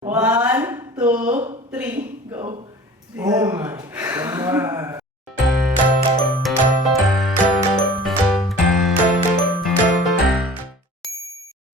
1, 2, 3, go. Oh my God.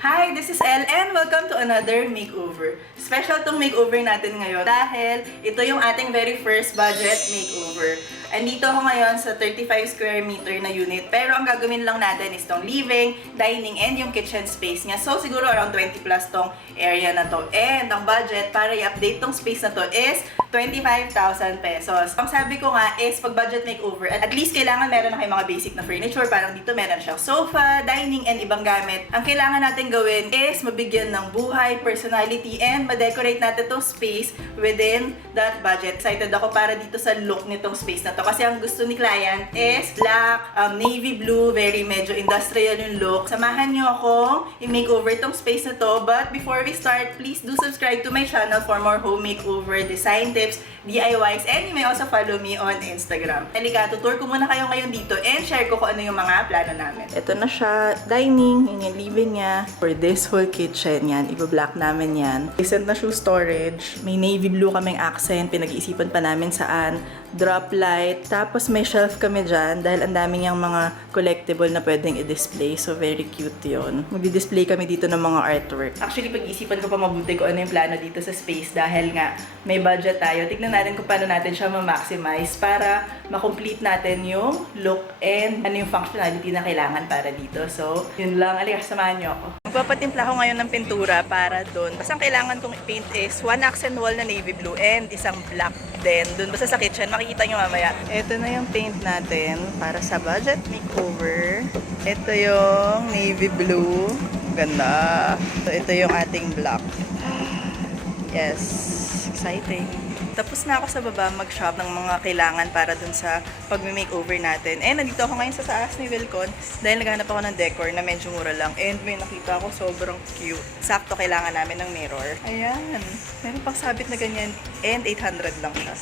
Hi, this is Elle and welcome to another makeover. Special tong makeover natin ngayon dahil ito yung ating very first budget makeover. Andito ako ngayon sa 35 square meter na unit, pero ang gagawin lang natin is tong living, dining, and yung kitchen space niya. So siguro around 20 plus tong area na to. And ang budget para i-update tong space na to is 25,000 pesos. Ang sabi ko nga is pag budget makeover, at least kailangan meron na kayo mga basic na furniture. Parang dito meron siyang sofa, dining, and ibang gamit. Ang kailangan natin gawin is mabigyan ng buhay, personality, and ma-decorate natin tong space within that budget. Excited ako para dito sa look nitong space na to. Kasi ang gusto ni client is black, navy blue, very medyo industrial yung look. Samahan nyo akong i-makeover tong space na to. But before we start, please do subscribe to my channel for more home makeover, design tips, DIYs, and you may also follow me on Instagram. Halika, tutur ko muna kayo ngayon dito and share ko kung ano yung mga plano namin. Ito na siya, dining, yun yung living niya. For this whole kitchen, yan, iba-black namin yan. Decent na shoe storage, may navy blue kaming accent, pinag-iisipan pa namin saan, drop light, tapos may shelf kami dyan dahil ang dami niyang mga collectible na pwedeng i-display, so very cute yun. Magdi-display kami dito ng mga artwork. Actually, pag-iisipan ko pa mabuti kung ano yung plano dito sa space dahil nga may budget tayo. Tignan natin kung paano natin siya ma-maximize para ma-complete natin yung look and ano yung functionality na kailangan para dito. So, yun lang. Alika, samahan niyo ako. Magpapatimpla ko ngayon ng pintura para doon. Basta ang kailangan kong paint is one accent wall na navy blue and isang black din. Doon basta sa kitchen, makikita nyo mamaya. Ito na yung paint natin para sa budget makeover. Ito yung navy blue. Ganda. So, ito yung ating black. Yes. Exciting. Tapos na ako sa baba mag-shop ng mga kailangan para dun sa pag-makeover natin. And nandito ako ngayon sa taas ni Wilcon dahil naghanap ako ng decor na medyo mura lang. And may nakita ako sobrang cute. Sakto kailangan namin ng mirror. Ayan. Meron pang sabit na ganyan. And 800 lang siya.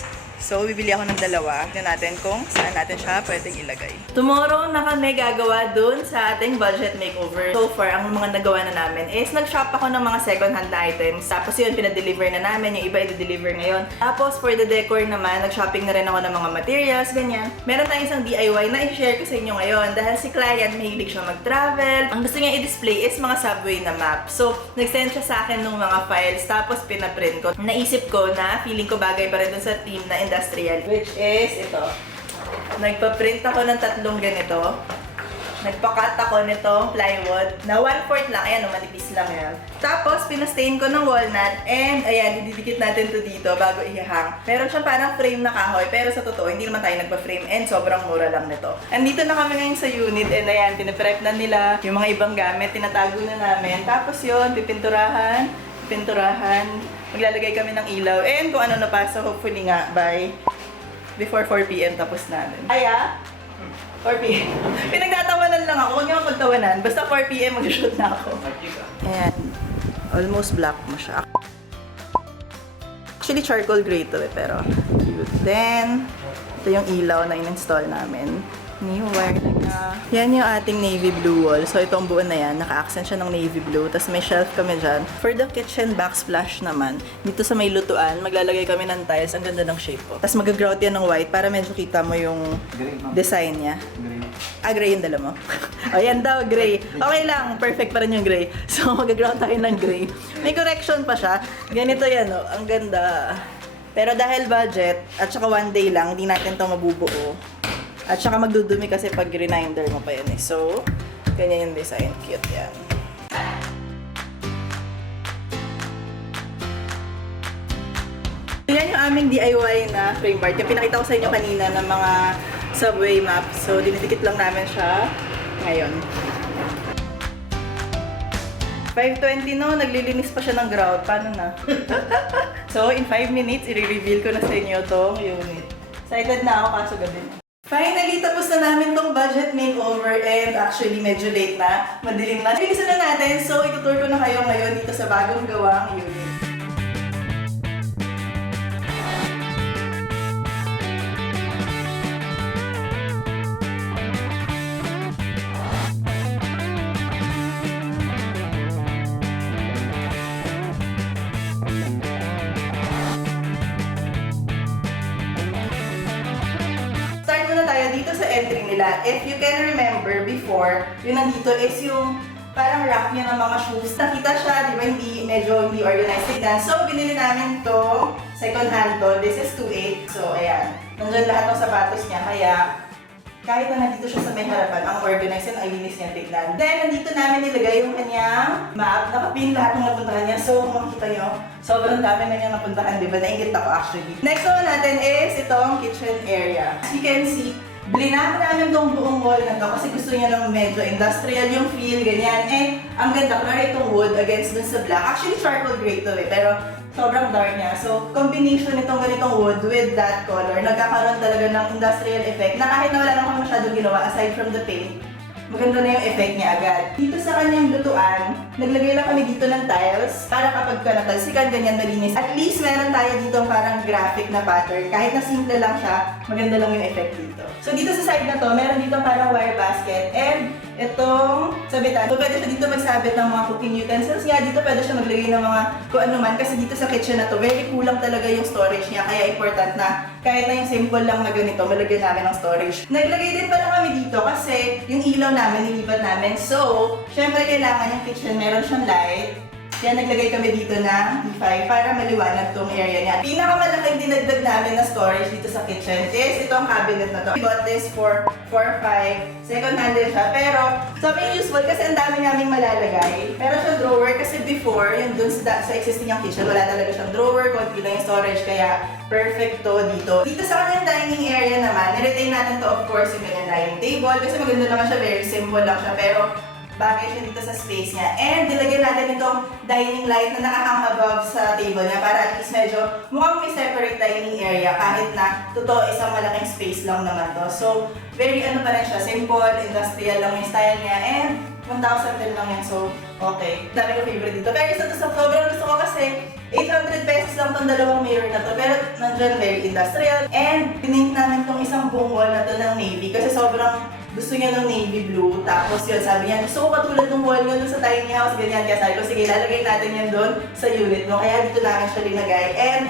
So, bibili ako ng dalawa. Tignan natin kung saan natin siya pwedeng ilagay. Tomorrow na kami gagawa dun sa ating budget makeover. So far, ang mga nagawa na namin is nag-shop ako ng mga second-hand na items. Tapos yun, pinadeliver na namin. Yung iba i-deliver ngayon. Tapos, for the decor naman, nag-shopping na rin ako ng mga materials, ganyan. Meron tayong isang DIY na i-share ko sa inyo ngayon. Dahil si client, mahilig siya mag-travel. Ang gusto niya i-display is mga subway na map. So, nag-send siya sa akin ng mga files. Tapos, pinaprint ko. Naisip ko na feeling ko bagay pa rin dun sa team na industrial, which is ito. Nagpa-print ako ng 3 ganito. Nagpa-cut ako nitong plywood na 1/4 lang. Ayan, manipis lang yan. Tapos, pinastain ko ng walnut and ayan, ididikit natin to dito bago ihahang. Meron siyang parang frame na kahoy, pero sa totoo, hindi naman tayo nagpa-frame and sobrang mura lang nito. Andito na kami ngayon sa unit and ayan, pinaprep na nila yung mga ibang gamit, tinatago na namin. Tapos yun, pipinturahan, maglalagay kami ng ilaw and kung ano na pa, so hopefully nga by before 4 PM tapos natin. Aya? 4 PM. Pinagtatawanan lang ako. Huwag niyo akong pagtawanan. Basta 4 PM mag-shoot na ako. Ayan. Almost black mo siya. Actually, charcoal gray to eh, pero cute. Then, ito yung ilaw na in-install namin. New wire na nga. Yan yung ating navy blue wall. So, itong buo na yan. Naka-accent siya ng navy blue. Tapos may shelf kami dyan. For the kitchen backsplash naman, dito sa may lutuan, maglalagay kami ng tiles. Ang ganda ng shape ko. Tapos mag-grout yan ng white para medyo kita mo yung design niya. Gray yung dala mo? O, yan daw, gray. Okay lang. Perfect pa rin yung gray. So, mag-grout tayo ng gray. May correction pa siya. Ganito yan, oh. Ang ganda. Pero dahil budget, at saka 1 day lang, hindi natin ito mabubuo. At saka magdudumi kasi pag reminder mo pa yan eh. So, ganyan yung design. Cute yan. Yan yung aming DIY na framework. Yung pinakita ko sa inyo kanina ng mga subway map. So, dinidikit lang namin siya ngayon. 5:20 no, naglilinis pa siya ng grout. Paano na? So, in 5 minutes, i-reveal ko na sa inyo tong unit. Excited na ako kaso gabi na. Finally, tapos na namin tong budget makeover and actually medyo late na, madilim na. Bilisan na natin, so itutur ko na kayo ngayon dito sa bagong gawang unit. nila. If you can remember before, yung nandito is yung parang rack niya ng mga shoes. Nakita siya, di ba, medyo hindi organized tignan. So, binili namin to, second hand to. This is 2.8. So, ayan. Nandiyan lahat ng sapatos niya, kaya kahit na nandito siya sa may harapan, ang organized yan, ay linis niya tignan. Then, nandito namin nilagay yung kanyang map. Nakapin lahat ng napuntahan niya. So, kung makikita nyo, sobrang dami na niyang napuntahan, di ba? Naingit ako actually. Next one natin is itong kitchen area. As you can see, blinap namin itong buong wall na to kasi gusto niya ng medyo industrial yung feel, ganyan. Eh, ang ganda, kunwari itong wood against dun sa black. Actually, charcoal gray to eh, pero sobrang dark niya. So, combination nitong ganitong wood with that color, nagkakaroon talaga ng industrial effect na kahit na wala naman masyadong ginawa aside from the paint, maganda na yung effect niya agad. Dito sa kanyang lutuan, naglagay lang kami dito ng tiles para kapag ka natalsikan, ganyan malinis. At least meron tayo dito parang graphic na pattern. Kahit na simple lang siya, maganda lang yung effect dito. So dito sa side na to, meron dito parang wire basket and itong sabitan. So pwede siya dito magsabit ng mga cooking utensils niya. Dito pwede siya maglagay ng mga kung ano man kasi dito sa kitchen na to, very kulang talaga yung storage niya. Kaya important na kahit na yung simple lang na ganito, malagyan namin ng storage. Naglagay din pala kami dito kasi yung ilaw namin, nilipat namin. So, syempre kailangan yung kitchen, meron siyang light. Kaya naglagay kami dito ng E5 para maliwanag tong area niya. Pinakamalaking dinagdag namin na storage dito sa kitchen is itong cabinet na to. We bought this for 4-5. Second hand din siya. Pero sabi useful kasi ang dami naming malalagay. Pero siya drawer kasi before, yung dun sa existing yung kitchen, wala talaga siyang drawer, konti lang yung storage. Kaya perfect to dito. Dito sa kanyang dining area naman, niretain natin to of course yung kanyang dining table. Kasi maganda naman siya, very simple lang siya. Pero bagay siya dito sa space niya. And nilagyan natin itong dining light na nakahang above sa table niya para at least medyo mukhang may separate dining area kahit na totoo isang malaking space lang naman to. So, very ano pa rin siya, simple, industrial lang yung style niya and 1,000 din lang yan. So, okay. Dami ko favorite dito. Pero isa to sa sobrang gusto ko kasi 800 pesos lang tong dalawang mirror na to. Pero nandiyan very industrial. And pinint namin tong isang buong wall na to ng navy kasi sobrang gusto niya ng navy blue. Tapos yun, sabi niya, gusto ko katulad ng wall niya dun sa tiny house, ganyan. Kaya sabi ko, sige, lalagay natin yan doon sa unit mo. Kaya dito namin siya linagay. And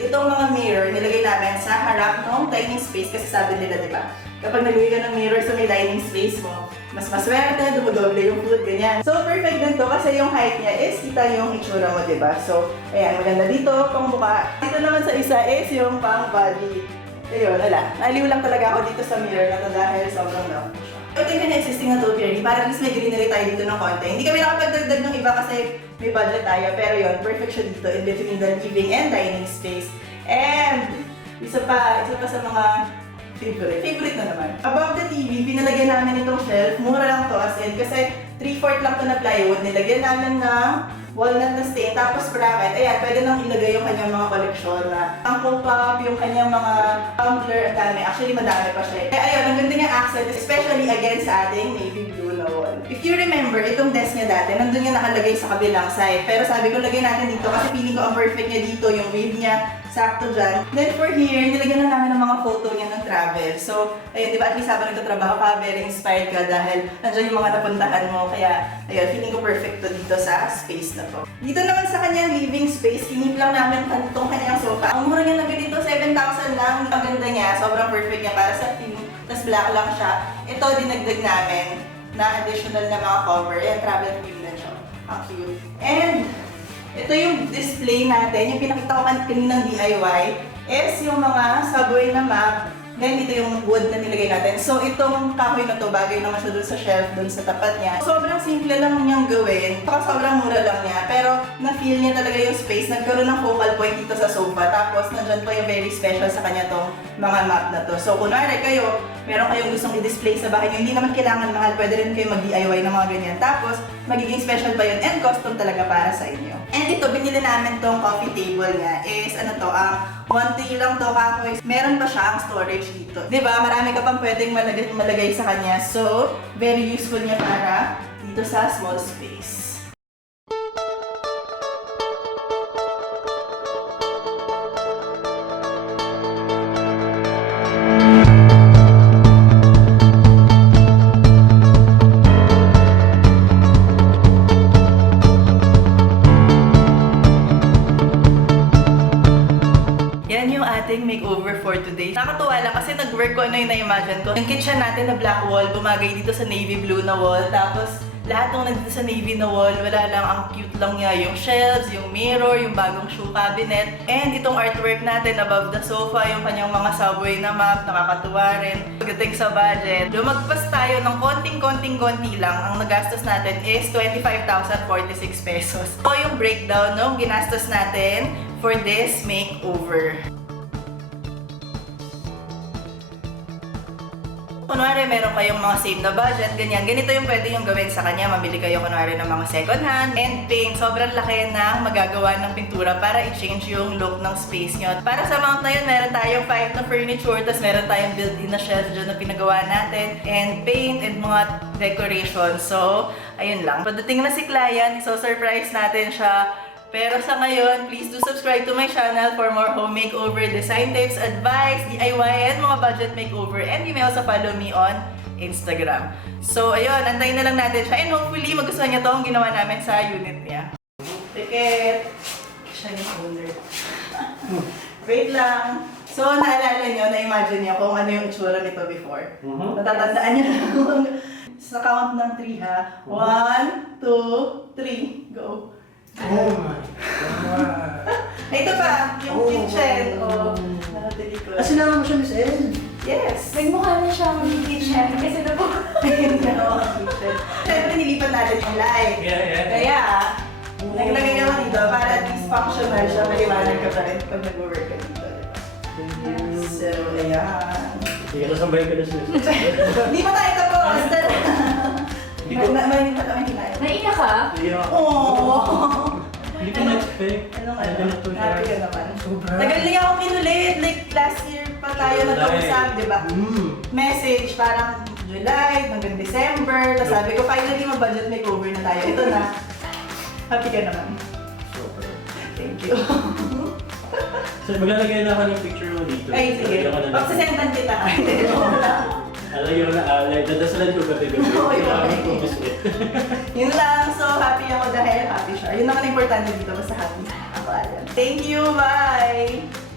itong mga mirror, nilagay namin sa harap ng dining space kasi sabi nila, di ba? Kapag naglagay ka ng mirror sa may dining space mo, mas maswerte, dumudoble yung food, ganyan. So, perfect din to kasi yung height niya is kita yung itsura mo, di ba? So, ayan, maganda dito, pang mukha. Dito naman sa isa is yung pang body. Ayun, wala. Naaliw lang talaga ako dito sa mirror na to dahil sobrang love ko siya. Ito yung existing na topiary, para at least may greenery tayo dito ng konti. Hindi kami nakapagdagdag ng iba kasi may budget tayo, pero yun, perfect siya dito in between the living and dining space. And, isa pa sa mga favorite na naman. Above the TV, pinalagyan namin itong shelf. Mura lang to as in, kasi 3/4 lang to na plywood. Nilagyan namin ng walnut na stain, tapos bracket. Ayan, pwede nang ilagay yung kanyang mga koleksyon na ang pop-up, yung kanyang mga tumbler, ang dami. Actually, madami pa siya. Kaya ayun, ang ganda niyang accent, especially again sa ating navy blue na wall. If you remember, itong desk niya dati, nandun niya nakalagay sa kabilang side. Pero sabi ko, lagay natin dito kasi feeling ko ang perfect niya dito, yung wave niya, sakto dyan. Then for here, nilagyan na namin ng mga photo niya ng travel. So, ayun, di ba, at least habang nagtatrabaho ka, very inspired ka dahil nandiyan yung mga napuntahan mo. Kaya, ayun, feeling ko perfect to dito sa space na to. Dito naman sa kanyang living space, kinip lang namin itong kanyang sofa. Ang mura niya na ganito, 7,000 lang. Ang ganda niya, sobrang perfect niya para sa theme. Tapos black lang siya. Ito, dinagdag namin na additional na mga cover. Ayan, travel theme na siya. Ang cute. And, ito yung display natin, yung pinakita ko kaninang DIY, is yung mga subway na map. Then, ito yung wood na nilagay natin. So, itong kahoy na to, bagay naman siya dun sa shelf, dun sa tapat niya. Sobrang simple lang niyang gawin. Sobrang mura lang niya. Pero, na-feel niya talaga yung space. Nagkaroon ng focal point dito sa sofa. Tapos, nandyan pa yung very special sa kanya tong mga map na to. So, kunwari kayo, meron kayong gustong i-display sa bahay niyo, hindi naman kailangan mahal. Pwede rin kayo mag-DIY ng mga ganyan. Tapos, magiging special pa yun and custom talaga para sa inyo. And ito, binili namin tong coffee table niya is, ano to, 1 lang to kahoy. Meron pa siya ang storage dito. Diba? Marami ka pang pwedeng malagay sa kanya. So, very useful niya para dito sa small space. ating makeover for today. Nakatuwa lang kasi nag-work ko ano yung na-imagine ko. Yung kitchen natin na black wall, bumagay dito sa navy blue na wall. Tapos lahat ng nandito sa navy na wall, wala lang, ang cute lang niya. Yung shelves, yung mirror, yung bagong shoe cabinet. And itong artwork natin above the sofa, yung kanyang mga subway na map, nakakatuwa rin. Pagdating sa budget, lumagpas tayo ng konting-konti lang. Ang nagastos natin is 25,046 pesos. So yung breakdown ng ginastos natin for this makeover. Kunwari, meron kayong mga save na budget, ganyan. Ganito yung pwede yung gawin sa kanya. Mabili kayo kunwari ng mga second hand and paint. Sobrang laki na magagawa ng pintura para i-change yung look ng space nyo. Para sa amount na yun, meron tayong 5 na furniture, tapos meron tayong built-in na shelf dyan na pinagawa natin, and paint and mga decorations. So, ayun lang. Pagdating na si client, iso-surprise natin siya. Pero sa ngayon, please do subscribe to my channel for more home makeover, design tips, advice, DIY, and mga budget makeover. And you may also follow me on Instagram. So, ayun, antayin na lang natin siya. And hopefully, magustuhan niya to ang ginawa namin sa unit niya. Ticket! Siya yung owner. Wait lang. So, naalala niyo, na-imagine niyo kung ano yung itsura nito before. Natatandaan niyo lang. Sa count ng 3 ha. 1, 2, 3, go. Oh my God. Ito pa, yung kitchen. Oh, nakatili ko. Sinama mo siya, Miss Elle? Yes. Nagmukha na siyang kitchen kasi na po. Ayun na ako ang kitchen. Siyempre, nilipat natin yung light. Yeah. Kaya, naglagay niya ako dito para at least functional siya. Maliwanag ka pa rin pag nag-work ka dito. Diba? So, ayan. Hindi ka nasambay ka na siya. Hindi pa tayo tapos. May Naiyak ka? Yeah. Oh. Hindi ko na-expect. Anong Ganito siya. happy ka naman. Sobra. Tagal niya ako kinulit. Like last year pa tayo nag-usap, di ba? Message parang July hanggang December. Tapos sabi ko, finally mag-budget makeover na tayo. Ito na. Happy ka naman. Sobra. Thank you. So, maglalagay na ako ng picture mo dito. Ay, sige. Pagsasendan kita. Alayo na alay. Dadasalan ko gabi-gabi. Oo, yun. Marami kong gusto. Yun lang. So, happy ako dahil happy siya. Yun naman importante dito. Basta happy. Ako, alam. Thank you. Bye!